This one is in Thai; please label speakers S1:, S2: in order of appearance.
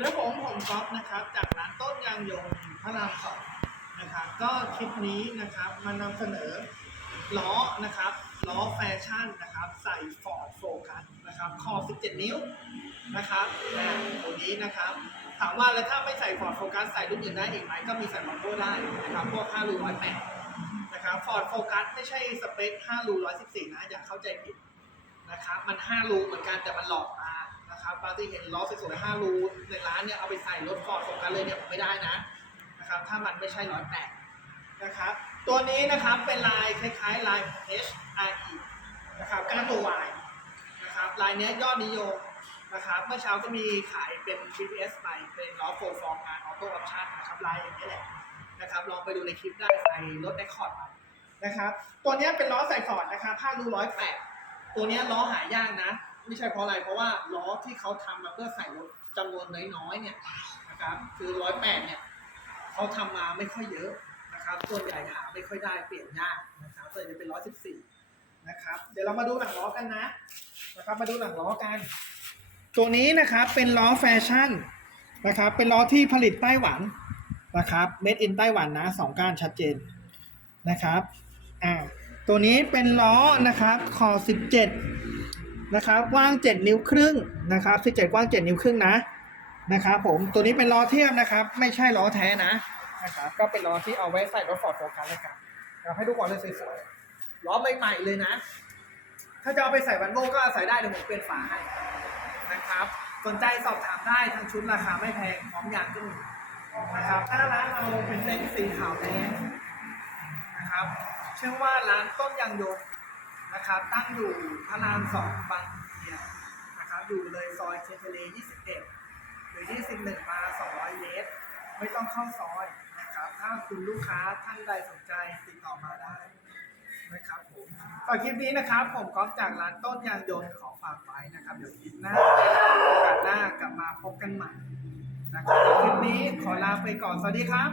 S1: แล้วผมผมก๊อฟนะครับ จากร้านต้นยางยงพระรามสองนะครับ ก็คลิปนี้นะครับมานำเสนอล้อนะครับล้อแฟชั่นนะครับ ใส่ฟอร์ดโฟกัสนะครับคอ 17 นิ้วนะครับอ่าตัวนี้นะครับ ถามว่าแล้วถ้าไม่ใส่ฟอร์ดโฟกัสใส่รุ่นอื่นได้อีกไหมก็มีใส่บัมโบได้นะครับ พวก5รู108นะครับฟอร์ดโฟกัสไม่ใช่สเปค5รู114 นะ อย่าเข้าใจผิดนะครับ มัน 5 รูเหมือนกันแต่มันหลอกตานะครับบางทีเห็นล้อสวยๆ5รู นร้านเนี่ยเอาไปใส่รถฟอร์ดโฟกัสเลยเนี่ยไม่ได้นะนะครับถ้ามันไม่ใช่ร้อยแปดนะครับตัวนี้นะครับเป็นลายคล้ายๆลาย H R E นะครับก้านตัว Y นะครับลายนี้ยอดนิยมนะครับเมื่อเช้าก็มีขายเป็น GPS ไปเป็นล้อโฟร์ฟอร์มงานออโต้ออปชั่นนะครับลายอย่างนี้แหละนะครับลองไปดูในคลิปได้ใส่รถแอคคอร์ดนะครับตัวนี้เป็นล้อใส่ฟอร์ดนะครับผ้ารูร้อยแปดตัวนี้ล้อหายากนะ ไม่ใช่เพราะอะไรเพราะว่าล้อที่เขาทำมาเพื่อใส่รถจำนวนน้อยๆเนี่ยนะครับคือร้อยแปดเนี่ยเขาทำมาไม่ค่อยเยอะนะครับส่วนใหญ่หาไม่ค่อยได้เปลี่ยนยากนะครับส่วนใหญ่จะเป็นร้อยสิบสี่นะครับ เดี๋ยวเรามาดูหลังล้อกันนะนะครับ มาดูหลังล้อกัน ตัวนี้นะครับเป็นล้อแฟชั่นนะครับ เป็นล้อที่ผลิตไต้หวันนะครับ made in ไต้หวันนะสองก้านชัดเจนนะครับอ่าตัวนี้เป็นล้อนะครับคอ17 นะครับกว้าง 7 นิ้วครึ่งนะครับ17กว้าง 7 นิ้วครึ่งนะนะครับผมตัวนี้เป็นล้อเทียบนะครับ ไม่ใช่ล้อแท้นะนะครับก็เป็นล้อที่เอาไว้ใส่รถฟอร์ดโฟกัสเลยครับเราให้ดูก่อนเลยสวยๆล้อใหม่ๆเลยนะ ถ้าจะเอาไปใส่วันโวก็ใส่ได้เดี๋ยวผมเปลี่ยนฝาให้นะครับสนใจสอบถามได้ทางชุดราคาไม่แพงพร้อมยางก็มีนะครับถ้าร้านเราเป็นเต็นท์สีขาวแดงนะครับชื่อว่าร้านต้นยางยง นะครับ ตั้งอยู่พระรามสองบางเทียนนะครับอยู่เลยซอยเชเทเล21 หรือ 21 มา 200 เมตร ไม่ต้องเข้าซอยนะครับ ถ้าคุณลูกค้าท่านใดสนใจติดต่อมาได้นะครับผมฝากคลิปนี้นะครับ ผมก๊อฟจากร้านต้นยางยนต์ขอฝากไว้นะครับ เดี๋ยวคลิปหน้าโอกาสหน้ากลับมาพบกันใหม่นะครับคลิปนี้ขอลาไปก่อน สวัสดีครับ